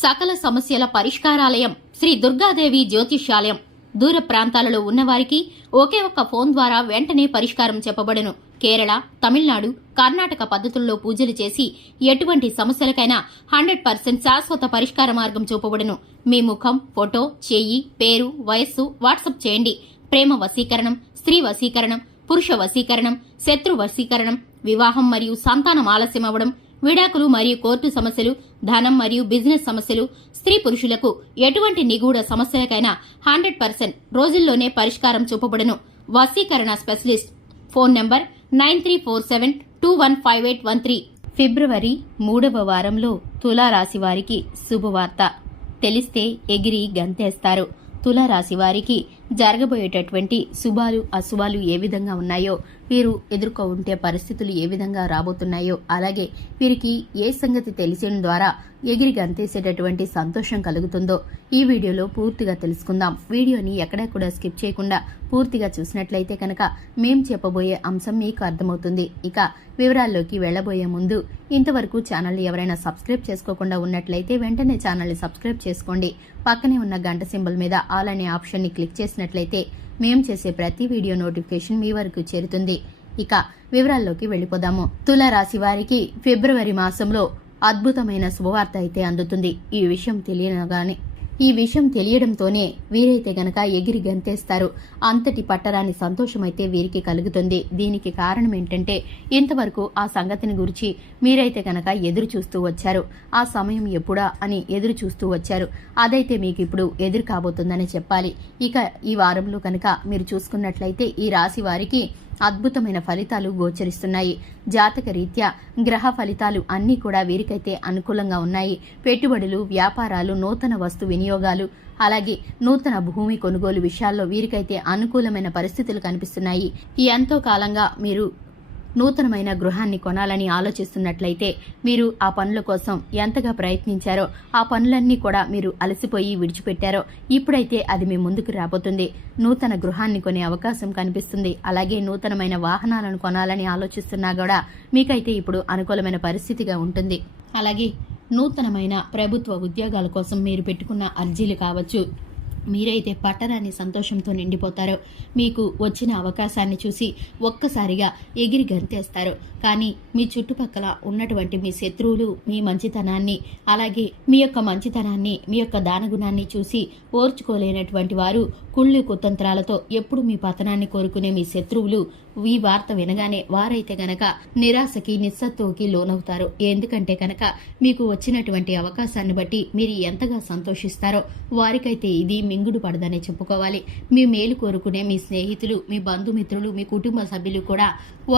సకల సమస్యల పరిష్కారాలయం శ్రీ దుర్గాదేవి జ్యోతిష్యాలయం. దూర ప్రాంతాలలో ఉన్నవారికి ఒకే ఒక్క ఫోన్ ద్వారా వెంటనే పరిష్కారం చెప్పబడును. కేరళ, తమిళనాడు, కర్ణాటక పద్ధతుల్లో పూజలు చేసి ఎటువంటి సమస్యలకైనా 100% శాశ్వత పరిష్కార మార్గం చూపబడును. మీ ముఖం, ఫోటో, చెయ్యి, పేరు, వయస్సు వాట్సాప్ చేయండి. ప్రేమ వశీకరణం, స్త్రీ వశీకరణం, పురుష వశీకరణం, శత్రు వశీకరణం, వివాహం మరియు సంతానం ఆలస్యం అవ్వడం, విడాకులు మరియు కోర్టు సమస్యలు, ధనం మరియు బిజినెస్ సమస్యలు, స్త్రీ పురుషులకు ఎటువంటి నిగూఢ సమస్యలకైనా 100% రోజుల్లోనే పరిష్కారం చూపబడును. వశీకరణ స్పెషలిస్ట్. Phone number 9347215813. ఫిబ్రవరి 3వ వారంలో తులారాశి వారికి శుభవార్త. తెలిస్తే ఎగిరి గంతేస్తారు. తులారాశి వారికి జరగబోయేటటువంటి శుభాలు అశుభాలు ఏ విధంగా ఉన్నాయో, వీరు ఎదుర్కొంటే పరిస్థితులు ఏ విధంగా రాబోతున్నాయో, అలాగే వీరికి ఏ సంగతి తెలిసిన ద్వారా ఎగిరి గంతేసేటటువంటి సంతోషం కలుగుతుందో ఈ వీడియోలో పూర్తిగా తెలుసుకుందాం. వీడియోని ఎక్కడా కూడా స్కిప్ చేయకుండా పూర్తిగా చూసినట్లయితే కనుక మేం చెప్పబోయే అంశం మీకు అర్థమవుతుంది. ఇక వివరాల్లోకి వెళ్లబోయే ముందు ఇంతవరకు ఛానల్ని ఎవరైనా సబ్స్క్రైబ్ చేసుకోకుండా ఉన్నట్లయితే వెంటనే ఛానల్ని సబ్స్క్రైబ్ చేసుకోండి. పక్కనే ఉన్న గంట సింబల్ మీద ఆల్ అనే ఆప్షన్ని క్లిక్ చేసినట్లయితే మేం చేసే ప్రతి వీడియో నోటిఫికేషన్ మీ వరకు చేరుతుంది. ఇక వివరాల్లోకి వెళ్లిపోదాము. తులారాశి వారికి ఫిబ్రవరి మాసంలో అద్భుతమైన శుభవార్త అయితే అందుతుంది. ఈ విషయం తెలియడంతోనే వీరైతే గనక ఎగిరి గంతేస్తారు. అంతటి పట్టరాని సంతోషమైతే వీరికి కలుగుతుంది. దీనికి కారణం ఏంటంటే, ఇంతవరకు ఆ సంగతిని గురించి మీరైతే గనక ఎదురు చూస్తూ వచ్చారు. ఆ సమయం ఎప్పుడా అని ఎదురు చూస్తూ వచ్చారు. అదైతే మీకు ఇప్పుడు ఎదురు కాబోతుందని చెప్పాలి. ఇక ఈ వారంలో కనుక మీరు చూసుకున్నట్లయితే ఈ రాశి వారికి అద్భుతమైన ఫలితాలు గోచరిస్తున్నాయి. జాతక రీత్యా గ్రహ ఫలితాలు అన్నీ కూడా వీరికైతే అనుకూలంగా ఉన్నాయి. పెట్టుబడులు, వ్యాపారాలు, నూతన వస్తు వినియోగాలు, అలాగే నూతన భూమి కొనుగోలు విషయాల్లో వీరికైతే అనుకూలమైన పరిస్థితులు కనిపిస్తున్నాయి. ఎంతో కాలంగా మీరు నూతనమైన గృహాన్ని కొనాలని ఆలోచిస్తున్నట్లయితే మీరు ఆ పనుల కోసం ఎంతగా ప్రయత్నించారో, ఆ పనులన్నీ కూడా మీరు అలసిపోయి విడిచిపెట్టారో, ఇప్పుడైతే అది మీ ముందుకు రాబోతుంది. నూతన గృహాన్ని కొనే అవకాశం కనిపిస్తుంది. అలాగే నూతనమైన వాహనాలను కొనాలని ఆలోచిస్తున్నా కూడా మీకైతే ఇప్పుడు అనుకూలమైన పరిస్థితిగా ఉంటుంది. అలాగే నూతనమైన ప్రభుత్వ ఉద్యోగాల కోసం మీరు పెట్టుకున్న అర్జీలు కావచ్చు, మీరైతే పట్టరాని సంతోషంతో నిండిపోతారో. మీకు వచ్చిన అవకాశాన్ని చూసి ఒక్కసారిగా ఎగిరి గంతేస్తారు. కానీ మీ చుట్టుపక్కల ఉన్నటువంటి మీ శత్రువులు మీ మంచితనాన్ని, అలాగే మీ యొక్క మంచితనాన్ని, మీ యొక్క దానగుణాన్ని చూసి ఓర్చుకోలేనటువంటి వారు కుళ్ళు కుతంత్రాలతో ఎప్పుడు మీ పతనాన్ని కోరుకునే మీ శత్రువులు ఈ వార్త వినగానే వారైతే గనక నిరాశకి, నిస్సత్తువుకి లోనవుతారు. ఎందుకంటే కనుక మీకు వచ్చినటువంటి అవకాశాన్ని బట్టి మీరు ఎంతగా సంతోషిస్తారో వారికైతే ఇది మింగుడు పడదనే చెప్పుకోవాలి. మీ మేలు కోరుకునే మీ స్నేహితులు, మీ బంధుమిత్రులు, మీ కుటుంబ సభ్యులు కూడా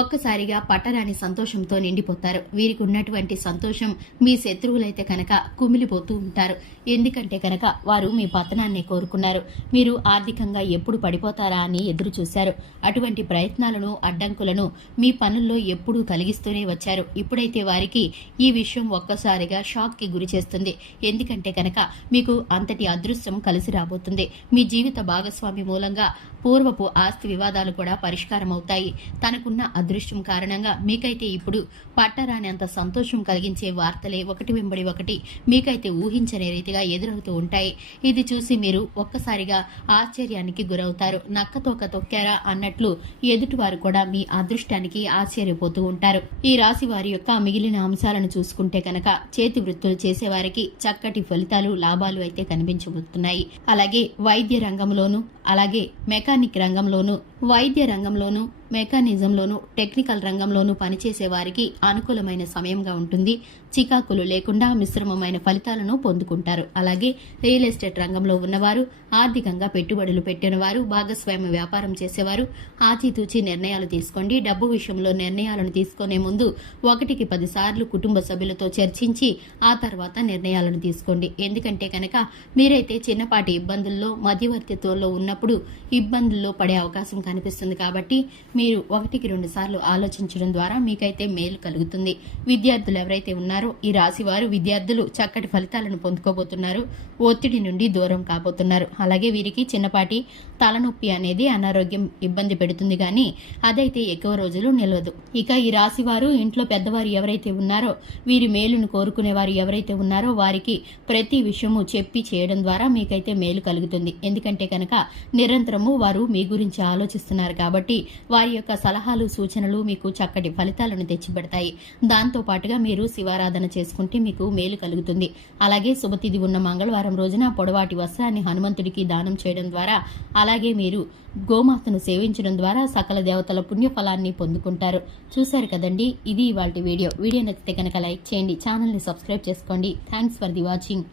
ఒక్కసారిగా పట్టరాని సంతోషంతో నిండిపోతారు. వీరికి ఉన్నటువంటి సంతోషం మీ శత్రువులైతే కనుక కుమిలిపోతూ ఉంటారు. ఎందుకంటే కనుక వారు మీ పతనాన్ని కోరుకున్నారు. మీరు ఆర్థికంగా ఎప్పుడు పడిపోతారా అని ఎదురు చూశారు. అటువంటి ప్రయత్నాలను, అడ్డంకులను మీ పనుల్లో ఎప్పుడూ కలిగిస్తూనే వచ్చారు. ఇప్పుడైతే వారికి ఈ విషయం ఒక్కసారిగా షాక్ కి గురి చేస్తుంది. ఎందుకంటే కనుక మీకు అంతటి అదృష్టం కలిసి రాబోతుంది. మీ జీవిత భాగస్వామి మూలంగా పూర్వపు ఆస్తి వివాదాలు కూడా పరిష్కారం అవుతాయి. తనకున్న అదృష్టం కారణంగా మీకైతే ఇప్పుడు పట్టరాని అంత సంతోషం కలిగించే వార్తలే ఒకటి వెంబడి ఒకటి మీకైతే ఊహించని రీతిగా ఎదురవుతూ ఉంటాయి. ఇది చూసి మీరు ఒక్కసారిగా ఆశ్చర్యానికి గురవుతారు. నక్కతోక తొక్కారా అన్నట్లు ఎదుటివారు కూడా మీ అదృష్టానికి ఆశ్చర్యపోతూ ఉంటారు. ఈ రాశి వారి యొక్క మిగిలిన అంశాలను చూసుకుంటే కనుక చేతి వృత్తులు చేసేవారికి చక్కటి ఫలితాలు, లాభాలు అయితే కనిపించబోతున్నాయి. అలాగే వైద్య రంగంలోనూ, అలాగే మెకానిక్ రంగంలోనూ, వైద్య రంగంలోనూ, మెకానిజంలోనూ, టెక్నికల్ రంగంలోనూ పనిచేసే వారికి అనుకూలమైన సమయంగా ఉంటుంది. చికాకులు లేకుండా మిశ్రమమైన ఫలితాలను పొందుకుంటారు. అలాగే రియల్ ఎస్టేట్ రంగంలో ఉన్నవారు, ఆర్థికంగా పెట్టుబడులు పెట్టిన వారు, భాగస్వామ్య వ్యాపారం చేసేవారు ఆచితూచి నిర్ణయాలు తీసుకోండి. డబ్బు విషయంలో నిర్ణయాలను తీసుకునే ముందు 1కి 10 సార్లు కుటుంబ సభ్యులతో చర్చించి ఆ తర్వాత నిర్ణయాలను తీసుకోండి. ఎందుకంటే కనుక మీరైతే చిన్నపాటి ఇబ్బందుల్లో, మధ్యవర్తిత్వంలో ఉన్నప్పుడు ఇబ్బందుల్లో పడే అవకాశం కనిపిస్తుంది. కాబట్టి మీరు 1-2 సార్లు ఆలోచించడం ద్వారా మీకైతే మేలు కలుగుతుంది. విద్యార్థులు ఎవరైతే ఉన్నారో ఈ రాశి వారు విద్యార్థులు చక్కటి ఫలితాలను పొందుకోబోతున్నారు. ఒత్తిడి నుండి దూరం కాబోతున్నారు. అలాగే వీరికి చిన్నపాటి తలనొప్పి అనేది అనారోగ్యం ఇబ్బంది పెడుతుంది కానీ అదైతే ఎక్కువ రోజులు నిలవదు. ఇక ఈ రాశి వారు ఇంట్లో పెద్దవారు ఎవరైతే ఉన్నారో వీరి మేలును కోరుకునే వారు ఎవరైతే ఉన్నారో వారికి ప్రతి విషయము చెప్పి చేయడం ద్వారా మీకైతే మేలు కలుగుతుంది. ఎందుకంటే కనుక నిరంతరము వారు మీ గురించి ఆలోచిస్తున్నారు కాబట్టి వారి యొక్క సలహాలు సూచనలు మీకు చక్కటి ఫలితాలను తెచ్చిపెడతాయి. దాంతో పాటుగా మీరు శివారాధన చేసుకుంటే మీకు మేలు కలుగుతుంది. అలాగే శుభతిథి ఉన్న మంగళవారం రోజున పొడవాటి వస్త్రాన్ని హనుమంతుడికి దానం చేయడం ద్వారా, అలాగే మీరు గోమాతను సేవించడం ద్వారా సకల దేవతల పుణ్యఫలాన్ని పొందుకుంటారు. చూశారు కదండి, ఇది ఇవాల్టి వీడియో నచ్చితే కనుక లైక్ చేయండి, ఛానల్ని సబ్స్క్రైబ్ చేసుకోండి. Thanks for the watching.